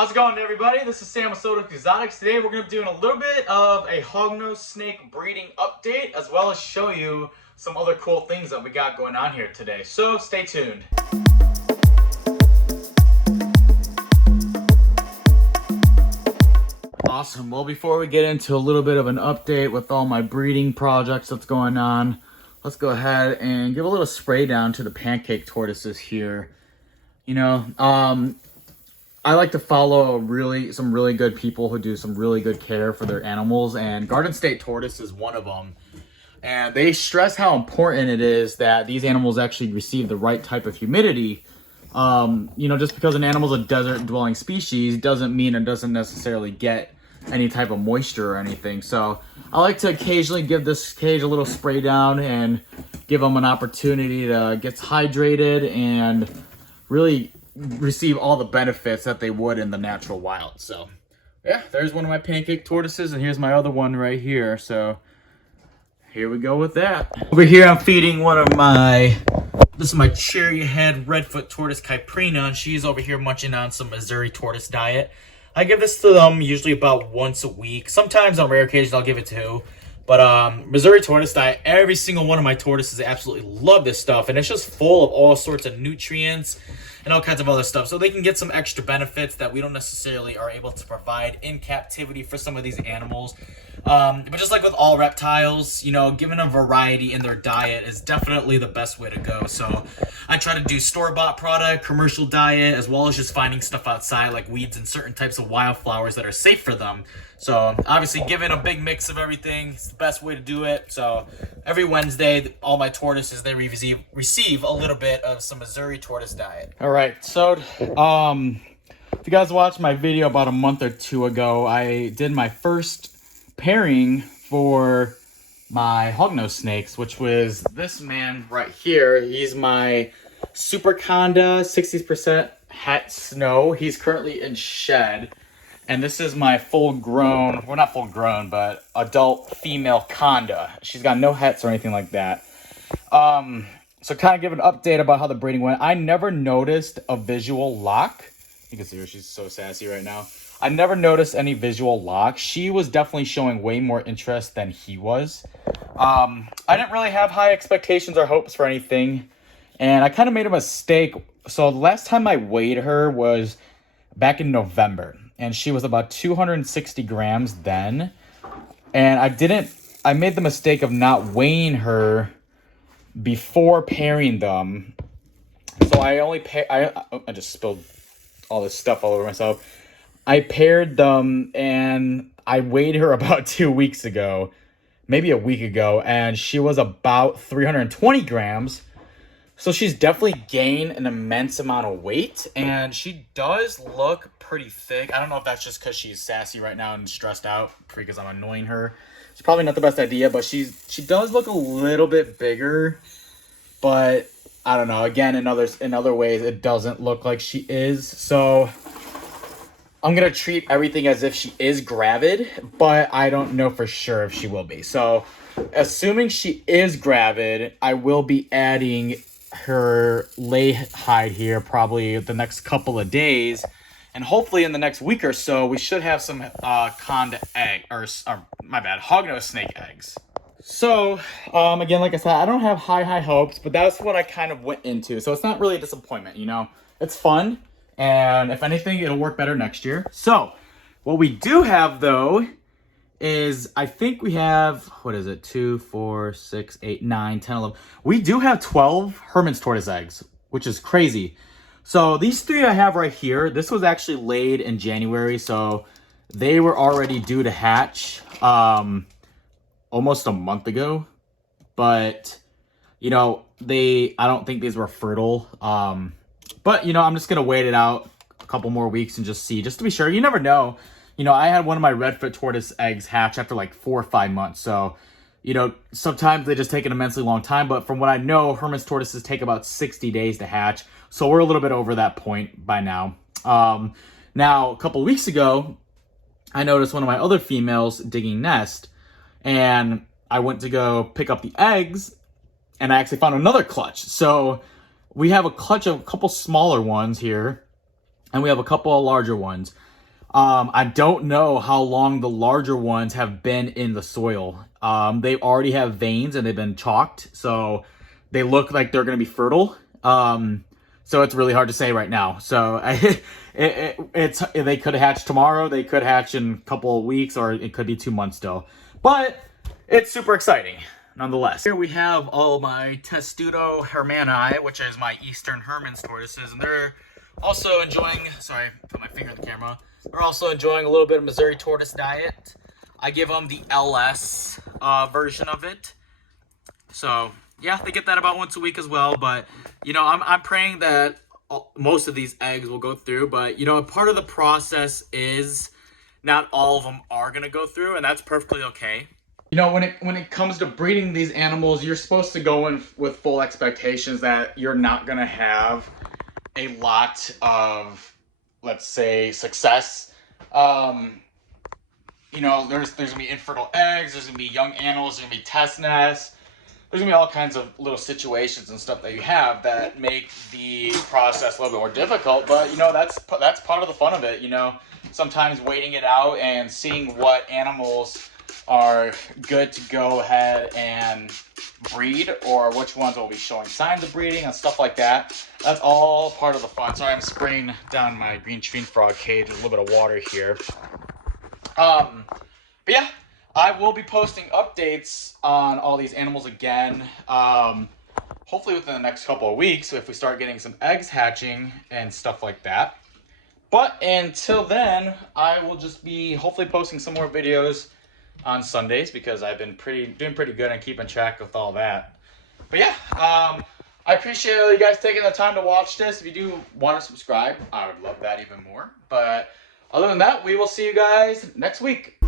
How's it going, everybody? This is Sam with Tortoise Exotics. Today we're going to be doing a little bit of a hognose snake breeding update, as well as show you some other cool things that we got going on here today. So stay tuned. Awesome. Well, before we get into a little bit of an update with all my breeding projects that's going on, let's go ahead and give a little spray down to the pancake tortoises here. I like to follow some really good people who do some really good care for their animals, and Garden State Tortoise is one of them. And they stress how important it is that these animals actually receive the right type of humidity. Just because an animal's a desert-dwelling species doesn't mean it doesn't necessarily get any type of moisture or anything. So I like to occasionally give this cage a little spray down and give them an opportunity to get hydrated and really receive all the benefits that they would in the natural wild. So yeah, there's one of my pancake tortoises, and here's my other one right here. So here we go with that. Over here I'm feeding this is my cherry head redfoot tortoise Kyprina, and she's over here munching on some Missouri tortoise diet. I give this to them usually about once a week. Sometimes on rare occasions I'll give it two. But Missouri tortoise diet, every single one of my tortoises absolutely love this stuff, and it's just full of all sorts of nutrients and all kinds of other stuff, so they can get some extra benefits that we don't necessarily are able to provide in captivity for some of these animals. But just like with all reptiles, giving a variety in their diet is definitely the best way to go. So I try to do store-bought product, commercial diet, as well as just finding stuff outside like weeds and certain types of wildflowers that are safe for them. So obviously giving a big mix of everything is the best way to do it. So every Wednesday, all my tortoises, they receive a little bit of some Missouri tortoise diet. All right, so if you guys watched my video about a month or two ago, I did my first pairing for my hognose snakes, which was this man right here. He's my Super Conda 60% het snow. He's currently in shed. And this is my full-grown, well, not full-grown, but adult female Conda. She's got no hets or anything like that. So kind of give an update about how the breeding went. I never noticed a visual lock. You can see her, she's so sassy right now. I never noticed any visual lock. She was definitely showing way more interest than he was. I didn't really have high expectations or hopes for anything. And I kind of made a mistake. So the last time I weighed her was back in November. And she was about 260 grams then. And I made the mistake of not weighing her before pairing them. So I just spilled all this stuff all over myself. I paired them and I weighed her about 2 weeks ago, maybe a week ago, and she was about 320 grams. So she's definitely gained an immense amount of weight, and she does look pretty thick. I don't know if that's just because she's sassy right now and stressed out because I'm annoying her. It's probably not the best idea, but she does look a little bit bigger. But I don't know. Again, in other ways, it doesn't look like she is. So I'm going to treat everything as if she is gravid, but I don't know for sure if she will be. So assuming she is gravid, I will be adding her lay hide here probably the next couple of days, and hopefully in the next week or so we should have some Conda egg or hognose snake eggs. So again, like I said, I don't have high hopes, but that's what I kind of went into, so it's not really a disappointment. It's fun, and if anything, it'll work better next year. So what we do have though is, I think we have, what is it, 2, 4, 6, 8, 9, 10, 11. We do have 12 Hermans tortoise eggs, which is crazy. So these 3 I have right here, this was actually laid in January, so they were already due to hatch almost a month ago. But, I don't think these were fertile. But, I'm just going to wait it out a couple more weeks and just see, just to be sure. You never know. I had one of my redfoot tortoise eggs hatch after like 4 or 5 months. So, sometimes they just take an immensely long time. But from what I know, Hermans tortoises take about 60 days to hatch. So we're a little bit over that point by now. Now, a couple of weeks ago, I noticed one of my other females digging nest. And I went to go pick up the eggs. And I actually found another clutch. So we have a clutch of a couple smaller ones here. And we have a couple of larger ones. I don't know how long the larger ones have been in the soil. They already have veins and they've been chalked, so they look like they're going to be fertile. So it's really hard to say right now. So it's they could hatch tomorrow, they could hatch in a couple of weeks, or it could be 2 months still. But it's super exciting nonetheless. Here we have all my Testudo Hermani, which is my Eastern Hermans tortoises, and they're also enjoying, sorry, put my finger in the camera. They're also enjoying a little bit of Missouri tortoise diet. I give them the LS version of it. So yeah, they get that about once a week as well. But you know, I'm praying that most of these eggs will go through. But you know, a part of the process is not all of them are gonna go through, and that's perfectly okay. You know, when it comes to breeding these animals, you're supposed to go in with full expectations that you're not gonna have a lot of, let's say, success. You know, there's gonna be infertile eggs, there's gonna be young animals, there's gonna be test nests, there's gonna be all kinds of little situations and stuff that you have that make the process a little bit more difficult. But you know, that's part of the fun of it. You know, sometimes waiting it out and seeing what animals are good to go ahead and breed, or which ones will be showing signs of breeding and stuff like that. That's all part of the fun. Sorry, I'm spraying down my green tree frog cage with a little bit of water here. But yeah, I will be posting updates on all these animals again. Hopefully within the next couple of weeks, if we start getting some eggs hatching and stuff like that. But until then, I will just be hopefully posting some more videos on Sundays, because I've been doing pretty good on keeping track with all that. But yeah, I appreciate you guys taking the time to watch this. If you do want to subscribe, I would love that even more. But other than that, we will see you guys next week.